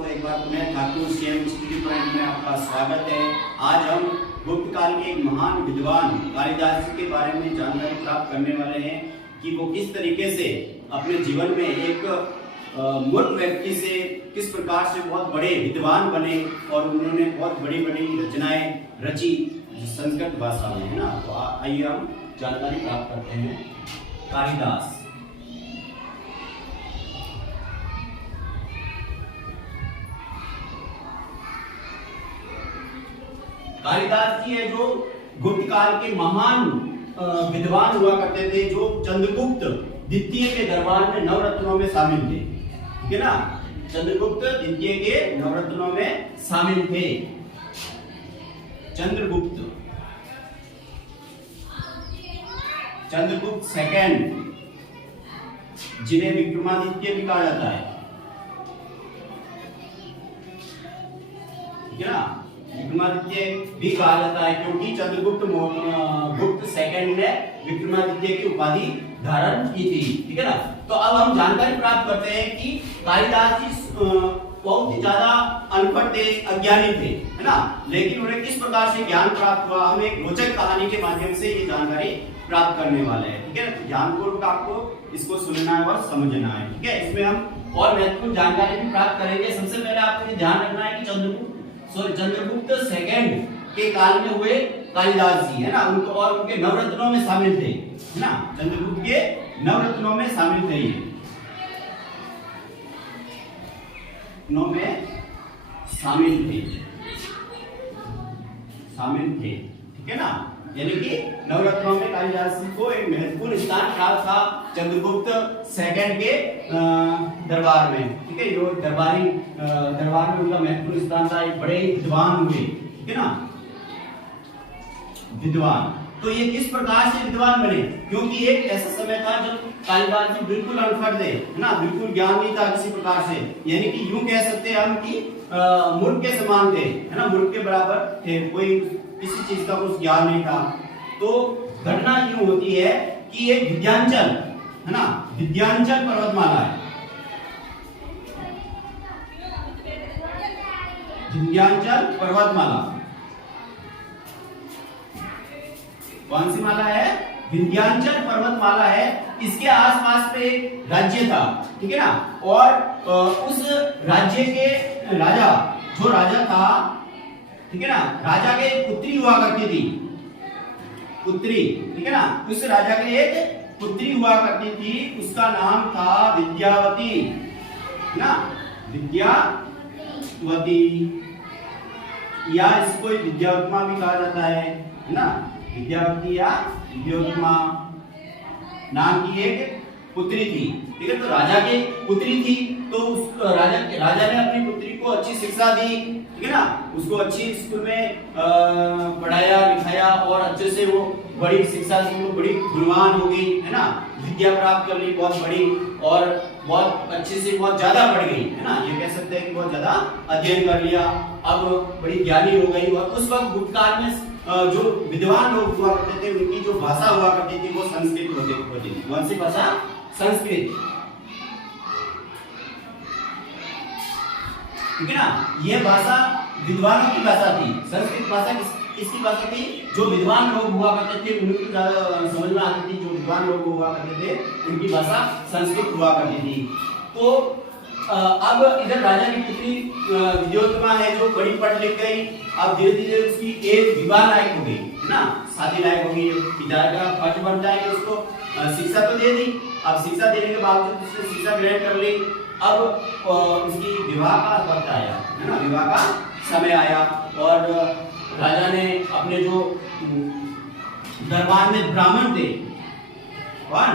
दोस्तों, एक बार पुनः ठाकुर सीएम स्टडी पॉइंट में आपका स्वागत है। आज हम गुप्त काल के एक महान विद्वान कालिदास जी के बारे में जानकारी प्राप्त करने वाले हैं कि वो किस तरीके से अपने जीवन में एक मूर्ख व्यक्ति से किस प्रकार से बहुत बड़े विद्वान बने और उन्होंने बहुत बड़ी बड़ी रचनाएं रची संस्कृत भाषा में, है ना। तो आइए हम जानकारी प्राप्त करते हैं। कालिदास कालिदास जी है जो गुप्त काल के महान विद्वान हुआ करते थे, जो चंद्रगुप्त द्वितीय के दरबार में नवरत्नों में शामिल थे, ठीक है ना। चंद्रगुप्त द्वितीय के नवरत्नों में शामिल थे। चंद्रगुप्त सेकंड, जिन्हें विक्रमादित्य भी कहा जाता है, ठीक है ना। विक्रमादित्य भी कहा जाता है क्योंकि चंद्रगुप्त गुप्त सेकंड ने विक्रमादित्य की उपाधि धारण की थी, ठीक है ना। तो अब हम जानकारी प्राप्त करते हैं कि कालिदास जी बहुत ही ज्यादा अनपढ़ थे, अज्ञानी थे, है ना। लेकिन उन्हें किस प्रकार से ज्ञान प्राप्त हुआ, हम एक रोचक कहानी के माध्यम से ये जानकारी प्राप्त करने वाले हैं, ठीक है। ध्यानपूर्वक आपको इसको सुनना है और समझना है, ठीक है। इसमें हम और महत्वपूर्ण जानकारी भी प्राप्त करेंगे। सबसे पहले आपको ये ध्यान रखना है कि चंद्रगुप्त सेकंड के काल में हुए कालिदास जी, है ना, उनको और उनके नवरत्नों में शामिल थे, है ना। चंद्रगुप्त के नवरत्नों में शामिल थे, ठीक है ना। यानी कि नवरत्नों में कालिदास जी को एक महत्वपूर्ण स्थान प्राप्त था चंद्रगुप्त सेकंड के दरबार में, ठीक है। जो दरबार में उनका महत्वपूर्ण स्थान था। एक बड़े विद्वान हुए, ठीक है ना, विद्वान। तो ये किस प्रकार से विद्वान बने, क्योंकि एक ऐसा समय था जब कालिदास जी बिल्कुल अनपढ़ थे, है ना, बिल्कुल ज्ञान नहीं था किसी प्रकार से। यानी कि यूं कह सकते हैं हम कि मूर्ख के समान थे, है ना, मूर्ख के बराबर थे, कोई किसी चीज का कुछ ज्ञान नहीं था। तो घटना यूं होती है कि ये विंध्याचल, है ना, विंध्याचल पर्वतमाला है। विंध्याचल पर्वतमाला कौन सी माला है? विंध्याचल पर्वतमाला है। इसके आसपास पे एक राज्य था, ठीक है ना। और उस राज्य के राजा, जो राजा था, ठीक है ना, राजा के पुत्री हुआ करती थी, पुत्री, ठीक है ना। उस राजा के एक पुत्री हुआ करती थी, उसका नाम था विद्यावती, ना, विद्यावती, या इसको विद्यावतमा भी कहा जाता है ना। विद्यावती या विद्योत्मा नाम की एक पुत्री थी, ठीक है। तो राजा की पुत्री थी, तो उस राजा ने अपनी पुत्री को अच्छी शिक्षा दी, ठीक है ना। उसको अच्छी स्कूल में पढ़ाया लिखाया और अच्छे से वो बड़ी शिक्षा से वो बड़ी गुणवान हो गई, है ना। विद्या प्राप्त कर ली बहुत बड़ी, और बहुत अच्छे से बहुत ज्यादा बढ़ गई, है ना। ये कह सकते हैं कि बहुत ज्यादा अध्ययन कर लिया, अब बड़ी ज्ञानी हो गई। और उस वक्त गुप्त काल में जो विद्वान लोग हुआ करते थे, उनकी जो भाषा हुआ करती थी वो संस्कृत होती थी। कौन सी भाषा? संस्कृत, ठीक है ना। यह भाषा विद्वानों की भाषा थी। संस्कृत भाषा किसकी भाषा थी? जो विद्वान लोग हुआ करते थे उनकी समझ में आती थी। जो विद्वान लोग हुआ करते थे उनकी भाषा संस्कृत हुआ करती थी। तो अब इधर राजा की पुत्री विद्योत्तमा है, जो बड़ी पढ़ लिख गई। अब धीरे धीरे उसकी एज विवाह लायक हो गई, है ना, शादी लायक हो गई। पिता का फर्ज बनता है कि उसको शिक्षा तो दे दी। अब शिक्षा देने के बावजूद उसने शिक्षा ग्रहण कर ली। अब उसकी विवाह का वक्त आया, है ना, विवाह का समय आया। और राजा ने अपने जो दरबार में ब्राह्मण थे, कौन?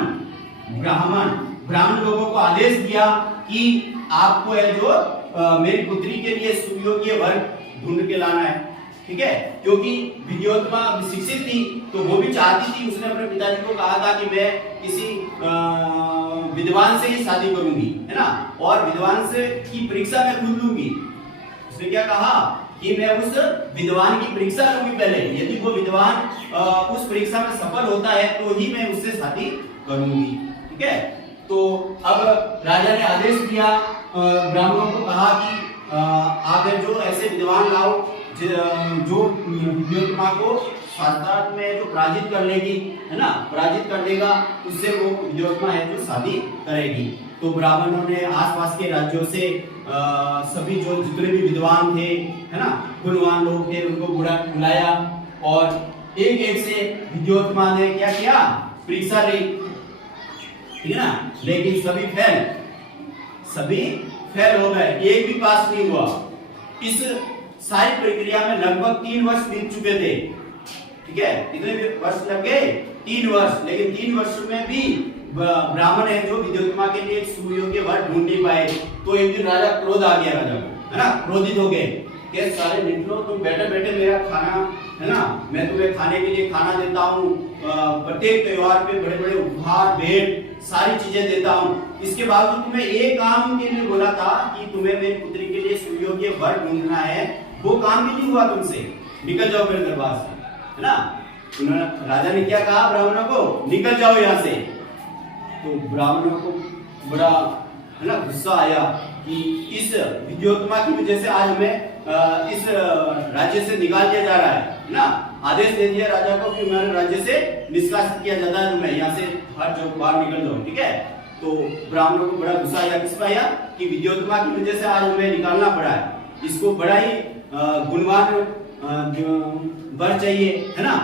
ब्राह्मण लोगों को आदेश दिया कि आपको है जो मेरी पुत्री के लिए सुयोग्य वर ढूंढ के लाना है, ठीक है। क्योंकि विद्योत्तमा शिक्षित थी, तो वो भी चाहती थी। उसने अपने पिताजी को कहा था कि मैं किसी विद्वान से ही शादी करूंगी, है ना, और विद्वान से की परीक्षा मैं खुद लूंगी। उसने क्या कहा कि मैं उस विद्वान की परीक्षा लूंगी पहले, यदि वो विद्वान उस परीक्षा में सफल होता है तो ही मैं उससे शादी करूंगी, ठीक है। तो अब राजा ने आदेश दिया, ब्राह्मणों को कहा कि हमें जो ऐसे विद्वान लाओ जो विद्योत्तमा को शास्त्रार्थ में जो पराजित कर लेगी, है ना, पराजित कर देगा, उससे वो विद्योत्तमा है जो शादी करेगी। तो ब्राह्मणों ने आसपास के राज्यों से सभी जो जितने भी विद्वान थे, है ना, गुणवान लोग थे, उनको बुलाया और एक एक से विद्योत्तमा ने क्या किया, परीक्षा ली, ठीक है ना, लेकिन सभी फेल हो गए, एक भी पास नहीं हुआ। इस सारी प्रक्रिया में लगभग 3 वर्ष बीत चुके थे, ठीक है, कितने वर्ष लग गए, 3 वर्ष, लेकिन 3 वर्ष में भी ब्राह्मण है जो विद्योत्तमा के लिए एक सुयोग्य वर ढूंढ नहीं पाए। तो एक दिन राजा क्रोध आ गया, राजा को, है ना, क्रोधित हो गए कि सारे निकलो, तुम बैठे बैठे मेरा खाना, है ना, मैं तुम्हें खाने के लिए खाना देता हूँ, प्रत्येक त्योहार पे बड़े बड़े उपहार भेंट सारी चीजें देता हूँ, इसके बावजूद तुम्हें एक काम के लिए बोला था कि तुम्हें मेरी पुत्री के लिए सुयोग्य वर ढूंढना है, वो काम भी नहीं हुआ तुमसे, निकल जाओ मेरे दरबार से, है ना। उन्होंने, राजा ने क्या कहा ब्राह्मणों को, निकल जाओ यहाँ से। तो ब्राह्मणों को बड़ा, है ना, गुस्सा आया कि इस विद्योत्तमा की वजह से आज हमें इस राज्य से निकाल दिया जा रहा है ना। आदेश दे दिया राजा को कि हमारे राज्य से निष्कासित किया जाता है, तुम्हें यहाँ से हर जो बाहर निकल जाओ, ठीक है। तो ब्राह्मणों को बड़ा गुस्सा आया, किस पर आया कि विद्योत्तमा की वजह से आज हमें निकालना पड़ा है, इसको बड़ा ही गुणवान वर चाहिए, है ना,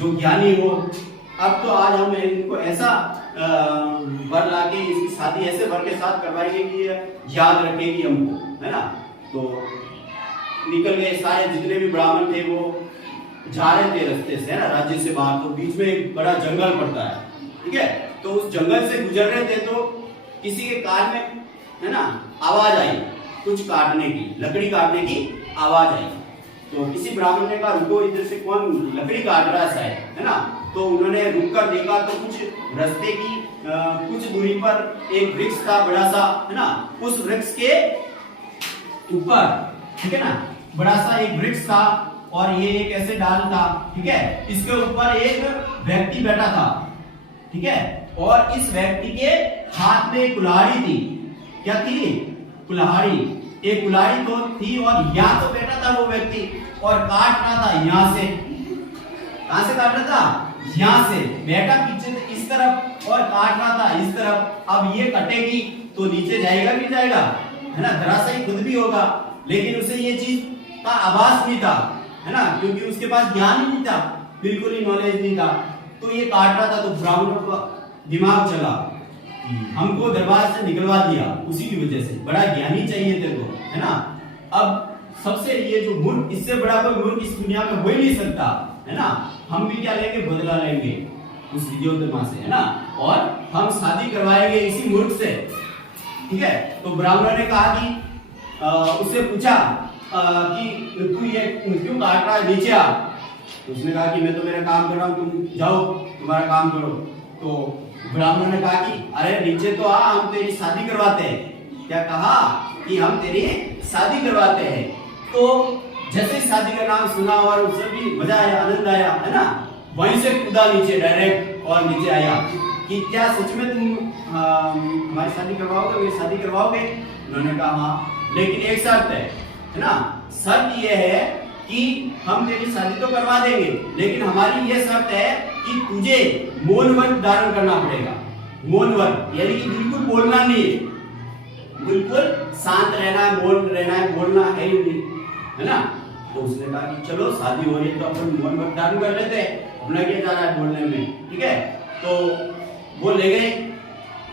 जो ज्ञानी हो। अब तो आज हम इनको ऐसा वर लाके इसकी शादी ऐसे वर के साथ करवाएंगे कि याद रखेगी हमको, है ना। तो निकल गए सारे जितने भी ब्राह्मण थे, वो जा रहे थे रास्ते से, है ना, राज्य से बाहर। तो बीच में एक बड़ा जंगल पड़ता है, ठीक है। तो उस जंगल से गुजर रहे थे तो किसी के कान में, है ना, आवाज आई, कुछ काटने की, लकड़ी काटने की आवाज आई। तो किसी ब्राह्मण ने कहा रुको, इधर से कौन लकड़ी काट रहा है, है ना। तो उन्होंने रुककर देखा तो कुछ रास्ते की कुछ दूरी पर एक वृक्ष था बड़ा सा, है ना, उस वृक्ष के ऊपर, ठीक है ना, बड़ा सा एक वृक्ष था और ये एक ऐसे डाल था, ठीक है, इसके ऊपर एक व्यक्ति बैठा था, ठीक है, और इस व्यक्ति के हाथ में एक कुल्हाड़ी थी। क्या थी? कुल्हाड़ी। एक कुल्हाड़ी तो थी और यहाँ तो बैठा था वो व्यक्ति और काट रहा था यहाँ से। कहां से काट रहा था? यहाँ से बैठा पीछे इस तरफ और काट रहा था इस तरफ। अब ये कटेगी तो नीचे जाएगा भी जाएगा, है ना, धराशायी खुद भी होगा, लेकिन उसे ये चीज का आभास नहीं था, है ना, क्योंकि उसके पास ज्ञान ही नहीं था, बिल्कुल ही नॉलेज नहीं था। तो ये काट रहा था। तो ब्राह्मणों का दिमाग चला, हमको दरबार से निकलवा दिया उसी की वजह से, बड़ा ज्ञानी चाहिए तेरे को, है ना। अब सबसे ये जो मूर्ख, इससे बड़ा कोई मूर्ख इस दुनिया में हो ही नहीं सकता, है ना। हम भी क्या लेंगे? बदला लेंगे उस विद्योत्तमा से, है ना, और हम शादी करवाएंगे इसी मूर्ख से, ठीक है। तो ब्राह्मण ने कहा कि उससे पूछा कि तू ये क्यों काट रहा है, नीचे आ। तो उसने कहा कि मैं तो मेरा काम कर रहा हूँ, तुम जाओ तुम्हारा काम करो। तो ब्राह्मण ने कहा कि अरे नीचे तो आ, हम तेरी शादी करवाते हैं। क्या कहा? कि हम तेरी शादी करवाते हैं। तो जैसे शादी का नाम सुना और उसे भी मजा आया, आनंद आया, है ना, वहीं से कूदा नीचे डायरेक्ट और नीचे आया कि क्या सच में तुम हमारी शादी करवाओगे, ये शादी करवाओगे? उन्होंने कहा हाँ, लेकिन एक शर्त है ना, शर्त ये है कि हम तेरी शादी तो करवा देंगे, लेकिन हमारी ये शर्त है कि तुझे मौन व्रत धारण करना पड़ेगा। मौन व्रत यानी कि बिल्कुल बोलना नहीं है, बिल्कुल शांत रहना है, मौन रहना है, बोलना है ही नहीं, है ना। तो उसने कहा कि चलो शादी हो रही है तो अपन मौन व्रत धारण कर लेते हैं, अपना क्या जा रहा है बोलने में, ठीक है। तो वो ले गए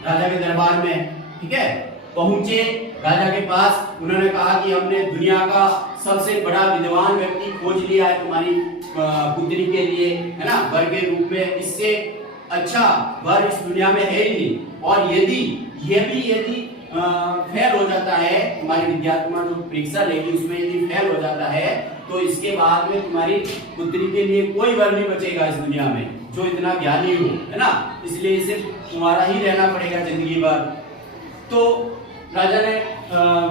राजा के दरबार में, ठीक है। पहुंचे राजा के पास, उन्होंने कहा कि हमने दुनिया का सबसे बड़ा विद्वान व्यक्ति खोज लिया है तुम्हारी पुत्री के लिए, है ना, वर के रूप में। इससे अच्छा वर इस दुनिया में है ही नहीं। और यदि फेल हो जाता है, तुम्हारी विद्यात्मा जो परीक्षा लेगी उसमें यदि फेल हो जाता है तो इसके बाद में तुम्हारी पुत्री के लिए कोई वर नहीं बचेगा इस दुनिया में जो इतना ज्ञानी हो, है ना। इसलिए इसे तुम्हारा ही रहना पड़ेगा जिंदगी भर। तो राजा ने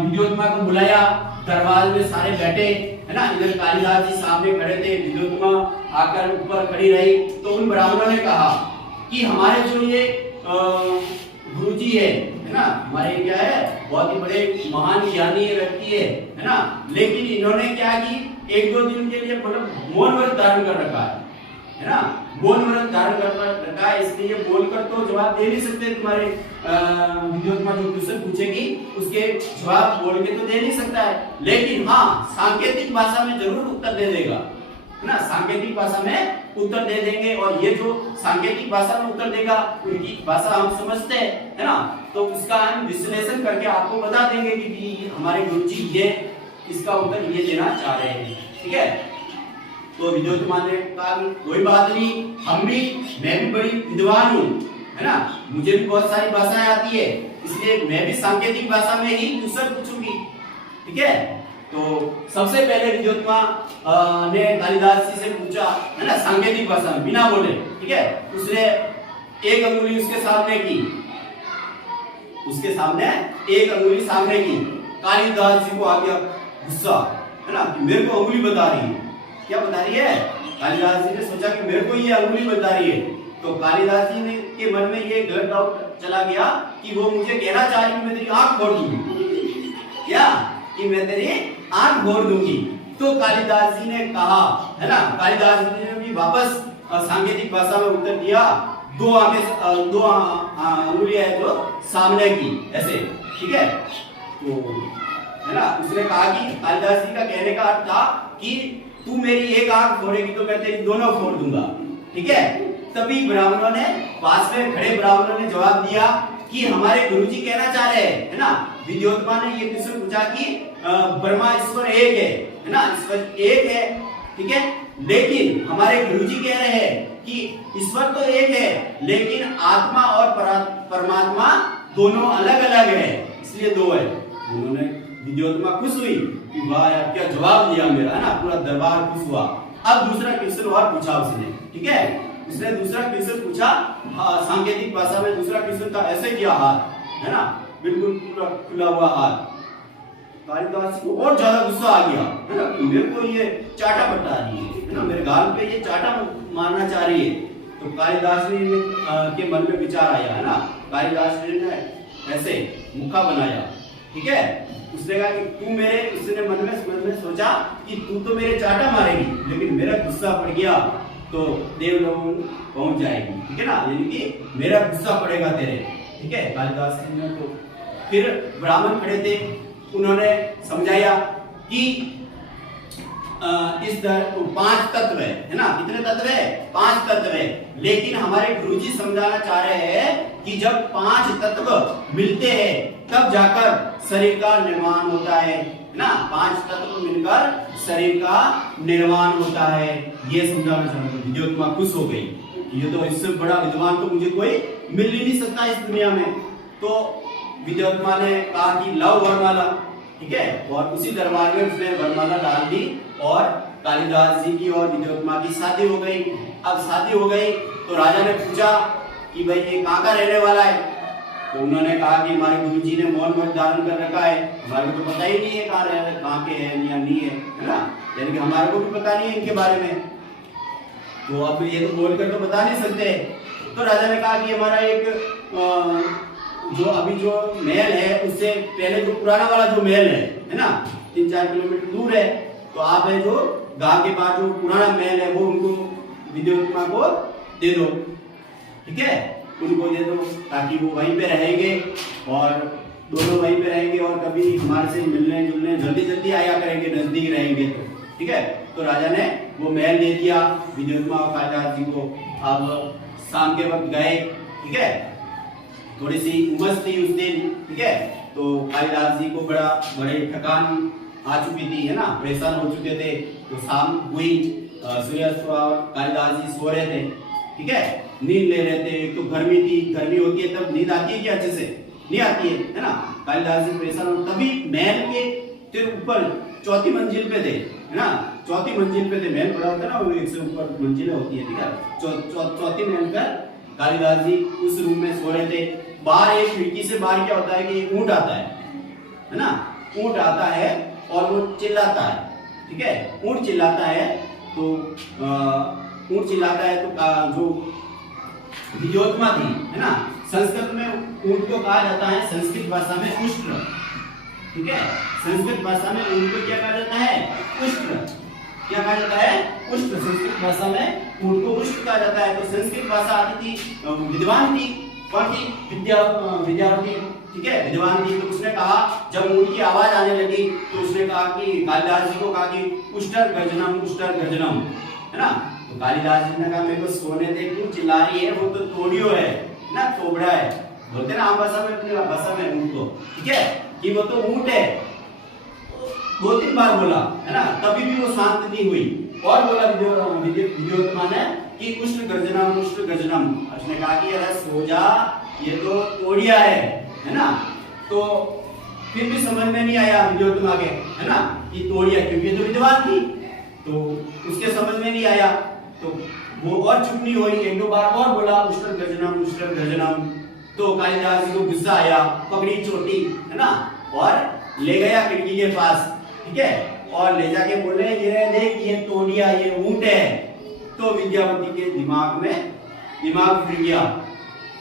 विद्योत्तमा को बुलाया, दरबार में सारे बैठे, है ना। इधर कालिदास जी सामने खड़े थे, विद्योत्तमा आकर ऊपर खड़ी रही। तो उन ब्राह्मणों ने कहा कि हमारे जो ये गुरुजी है ना, हमारे क्या है, बहुत ही बड़े महान ज्ञानी व्यक्ति है ना, लेकिन इन्होंने क्या की, एक दो दिन के लिए मतलब मौन व्रत धारण कर रखा है ना, मौन व्रत धारण कर रखा है, इसलिए बोलकर तो जवाब दे नहीं सकते। तुम्हारे विद्यार्थी जो क्वेश्चन पूछेगी उसके जवाब बोल के तो दे नहीं सकता है, लेकिन हाँ सांकेतिक भाषा में जरूर उत्तर दे देगा है ना, सांकेतिक भाषा में उत्तर दे देंगे। और ये जो सांकेतिक भाषा में उत्तर देगा उनकी भाषा हम समझते हैं है ना, तो उसका हम विश्लेषण करके आपको बता देंगे कि हमारे गुरुजी ये इसका उत्तर ये देना चाह रहे हैं। ठीक है, तो विद्यार्थी ने कहा कोई बात नहीं, मैं भी बड़ी विद्वान हूँ है ना, मुझे भी बहुत सारी भाषाएं आती है, इसलिए मैं भी सांकेतिक भाषा में ही क्वेश्चन पूछूंगी। ठीक है, तो सबसे पहले विद्यार्थी ने कालिदास जी से पूछा है ना, सांकेतिक भाषा में बिना बोले। ठीक है, उसने एक अंगुली उसके सामने की, उसके सामने एक अंगुली सामने की, कालिदास जी को आ गया गुस्सा है ना, कि मेरे को अंगुली बता रही है, क्या बता रही है, कालिदास जी ने सोचा कि मेरे को ये अंगुली बता रही है, तो कालिदास जी ने के मन में ये गलत डाउट चला गया कि वो मुझे कहना चाह रही कि मैं तेरी आंख फोड़ दूंगी, क्या कि मैं तेरी आंख फोड़ दूंगी। तो कालिदास जी ने कहा है ना, कालिदास जी ने भी वापस सांकेतिक भाषा में उत्तर दिया, दो आंखें, दो अंगुलियां है जो सामने की ऐसे। ठीक है, तो है ना, उसने कहा कि कालिदास जी का कहने का अर्थ था कि तू मेरी एक आंख फोड़ेगी तो मैं तेरी दोनों फोड़ दूंगा। ठीक है, तभी ब्राह्मणों ने, पास में खड़े ब्राह्मणों ने जवाब दिया कि हमारे गुरुजी कहना चाह रहे हैं है ना, विद्योत्मा ने ये क्वेश्चन पूछा कि ब्रह्मा ईश्वर एक है ना, ईश्वर एक है। ठीक है, लेकिन हमारे गुरुजी कह रहे हैं कि ईश्वर तो एक है लेकिन आत्मा और परमात्मा दोनों अलग अलग है, इसलिए दो है। उन्होंने विद्योत्मा खुश हुई कि वाह यार क्या जवाब दिया मेरा है ना, पूरा दरबार खुश हुआ। अब दूसरा क्वेश्चन और पूछा उसने। ठीक है, उसने दूसरा क्वेश्चन पूछा सांकेतिक भाषा में, दूसरा क्वेश्चन था ऐसे किया हाथ है ना, बिल्कुल पूरा खुला हुआ हाथ। कालिदास को और ज्यादा गुस्सा आ गया है ना, मेरे को ये चाटा बता रही है ना, मेरे गाल पे ये चाटा मारना चाह रही है। तो कालिदास ने के मन में विचार आया है ना, कालिदास ने ऐसे मुखा बनाया। ठीक है, उसने कहा कि तू मेरे, उसने मन में सोचा कि तू तो मेरे चाटा मारेगी, लेकिन मेरा गुस्सा पड़ गया तो देवलोक पहुंच जाएगी। ठीक है ना, यानी कि मेरा गुस्सा पड़ेगा तेरे। ठीक है, कालिदास ने तो फिर ब्राह्मण खड़े थे, उन्होंने समझाया कि इस पांच तत्व है ना, कितने तत्व है, पांच तत्व है, लेकिन हमारे गुरुजी समझाना चाह रहे हैं कि जब पांच तत्व मिलते हैं तब जाकर शरीर का निर्माण होता है ना, पांच तत्व मिलकर शरीर का निर्माण होता है, ये समझाना चाह रहे हैं। विद्योत्मा खुश हो गई, ये तो इससे बड़ा विद्वान तो मुझे कोई मिल ही नहीं सकता इस दुनिया में। तो विद्योत्मा ने कहा कि लाओ वरमाला। ठीक है, और उसी दरबार में उसने वरमाला डाल दी और कालिदास जी की और विद्योत्मा की शादी हो गई। अब शादी हो गई तो राजा ने पूछा कि भाई ये कहाँ का रहने वाला है, तो उन्होंने कहा कि हमारे गुरुजी ने मौन व्रत धारण कर रखा है, हमारे को तो पता ही नहीं है कहाँ रह, कहाँ के हैं या नहीं है ना, यानी कि हमारे को भी पता नहीं है इनके बारे में, तो अब ये तो बोलकर तो बता नहीं सकते। तो राजा ने कहा कि हमारा एक जो अभी जो महल है उससे पहले जो पुराना वाला जो महल है ना, 3-4 किलोमीटर दूर है, तो आप है जो गांव के पास जो पुराना महल है वो उनको विद्योत्मा को दे दो। ठीक है, उनको दे दो ताकि वो वहीं पे रहेंगे और दोनों वहीं पे रहेंगे और कभी हमारे से मिलने जुलने जल्दी जल्दी आया करेंगे, नजदीक रहेंगे तो। ठीक है, तो राजा ने वो महल दे दिया विद्योत्मा और कालिदास जी को। अब शाम के वक्त गए। ठीक है, थोड़ी सी उमस थी उस दिन। ठीक है, तो कालिदास जी को बड़े थकान आ चुकी थी है ना, परेशान हो चुके थे। तो शाम हुई, सूर्यास्त हुआ, कालिदास जी सो रहे थे। ठीक है, नींद ले रहे थे। एक तो गर्मी थी, गर्मी होती है तब नींद आती है क्या, अच्छे से नहीं आती है ना। कालिदास जी परेशान हो, तभी महल के ऊपर चौथी मंजिल पे थे है ना, चौथी मंजिल पे थे, महल बड़ा होता है ना, वो एक से ऊपर मंजिलें होती है। ठीक है, चौथी महल पर कालिदास जी उस रूम में सो रहे थे। बाहर एक खिड़की से बाहर क्या होता है कि ऊंट आता है ना, ऊंट आता है और वो चिल्लाता है। ठीक है, ऊंट चिल्लाता है तो जो विद्योत्मा थी, है ना। संस्कृत में ऊंट को कहा जाता है संस्कृत भाषा में उष्ट्र, ठीक है। संस्कृत भाषा में ऊंट को क्या कहा जाता है? उष्ट्र। क्या कहा जाता है? उष्ट्र। संस्कृत भाषा में ऊंट को उष्ट्र कहा जाता है। तो संस्कृत भाषा आती थी, विद्वान थी, कौन थी? विद्यावती, ठीक है, विद्वान थी। तो उसने कहा, जब ऊंट की आवाज आने लगी तो उसने कहा कि कालिदास जी को कहा कि उष्ट्र गर्जनम, है ना। तो कालिदास जी ने कहा मेरे को सोने दे, क्यों चिल्ला रही है, वो तो तोड़ियो है ना, तोबड़ा है, बोलते ना आम भाषा में, अपनी भाषा में ऊंट को, ठीक है, कि वो तो ऊंट है। 2-3 बार बोला, है ना, तभी भी वो शांत नहीं हुई। और बोला विद्योत्मा ने कि उष्ट्र गर्जनम। उसने कहा कि अरे सो जा, ये तो तोड़िया है ना। तो फिर भी समझ में नहीं आया विद्योत्मा के, है ना, कि तोड़िया, क्योंकि ये तो विद्वान थी, तो उसके समझ में नहीं आया। तो वो और चुप नहीं हुई, 1-2 बार और बोला उष्ट्र गर्जनम। तो कालिदास जी को गुस्सा आया, पकड़ी चोटी, है ना, और ले गया खिड़की के पास, ठीक है, और ले जाके बोले ये देख, ये तोड़िया, ये ऊंट है। तो विद्यावती के दिमाग फिर गया,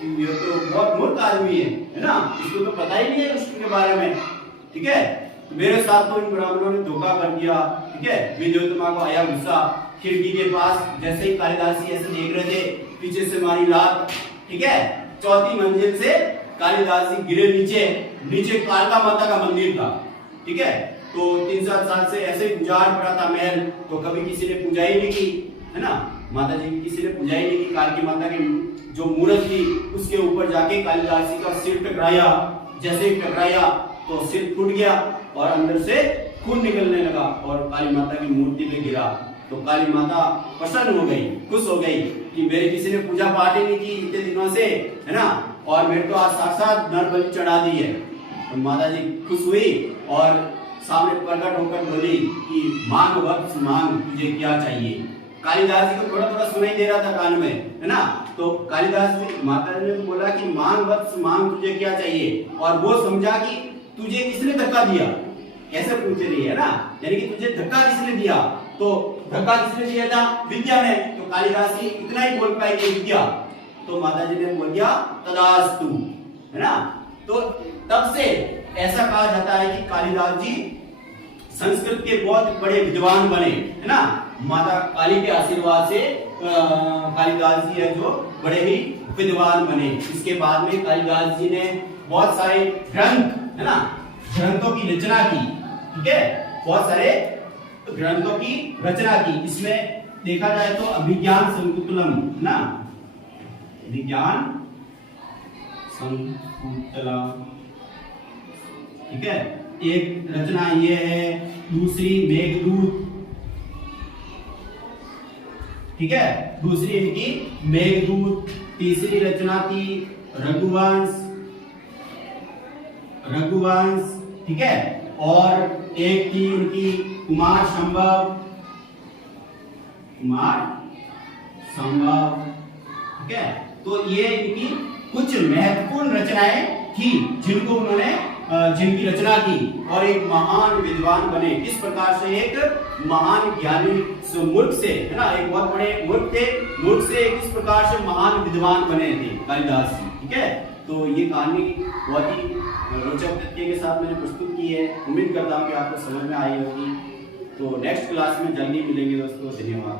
ये तो बहुत मूर्ख आदमी है ना, इसको तो पता ही नहीं है उष्ट्र के बारे में, ठीक है। मेरे साथ तो इन ब्राह्मणों ने धोखा कर दिया, ठीक है। विद्योत्मा को आया गुस्सा, खिड़की के पास जैसे ही कालिदास जी ऐसे देख रहे थे, पीछे से मारी लात, ठीक है। 4थी मंजिल से कालिदास जी गिरे नीचे कालका माता का मंदिर था, ठीक है। तो 3-7 साल से ऐसे ही गुजार पड़ा था महल, तो कभी किसी ने पूजा ही नहीं की, है ना, माता जी की किसी ने पूजा ही नहीं की। कालकी माता की जो मूर्त थी उसके ऊपर जाके कालिदास जी का सिर टकराया, जैसे ही टकराया तो सिर फूट गया और अंदर से खून निकलने लगा और काली माता की मूर्ति पे गिरा। तो काली माता प्रसन्न हो गई, खुश हो गई कि मेरे किसी ने पूजा पाठ ही नहीं की इतने दिनों से, है ना, और मेरे तो आज साक्षात नर बलि चढ़ा दी है। तो माता जी खुश हुई और सामने प्रकट होकर बोली कि मांग वत्स मांग, तुझे क्या चाहिए। कालिदास जी को थोड़ा सुनाई दे रहा था कान में, है ना। तो कालिदास जी, माता जी ने बोला कि मांग वत्स मांग, तुझे क्या चाहिए। और वो समझा कि तुझे किसने धक्का दिया, ऐसे पूछ रही है ना, यानी कि तुझे धक्का किसने दिया। तो धक्का किसने दिया था? विद्या ने। तो कालिदास जी इतना ही बोल पाए कि विद्या। तो माता जी ने बोल दिया तदास्तु, है ना। तो तब से ऐसा कहा जाता है कि कालिदास जी संस्कृत के बहुत बड़े विद्वान बने, है ना। माता काली के आशीर्वाद से कालिदास जी है जो बड़े ही विद्वान बने। इसके बाद में कालिदास जी ने बहुत सारे ग्रंथ, है ना, ग्रंथों की रचना की, ठीक है, बहुत सारे ग्रंथों की रचना की। इसमें देखा जाए तो अभिज्ञान संकुतलम, है ना, विज्ञान संकुतलम, ठीक है, एक रचना ये है, दूसरी मेघदूत, ठीक है, दूसरी इनकी मेघदूत। तीसरी रचना थी रघुवंश, ठीक है, और एक थी उनकी कुमार संभव, ठीक है। तो ये इनकी कुछ महत्वपूर्ण रचनाएं थी जिनकी रचना की और एक महान विद्वान बने। इस प्रकार से एक महान ज्ञानी मूर्ख से, है ना, एक बहुत बड़े मूर्ख से इस प्रकार से महान विद्वान बने थे कालिदास जी, ठीक है। तो ये कहानी बहुत ही रोचक तथ्य के साथ मैंने प्रस्तुत की है। उम्मीद करता हूँ कि आपको समझ में आई होगी। तो नेक्स्ट क्लास में जल्दी मिलेंगे दोस्तों, धन्यवाद।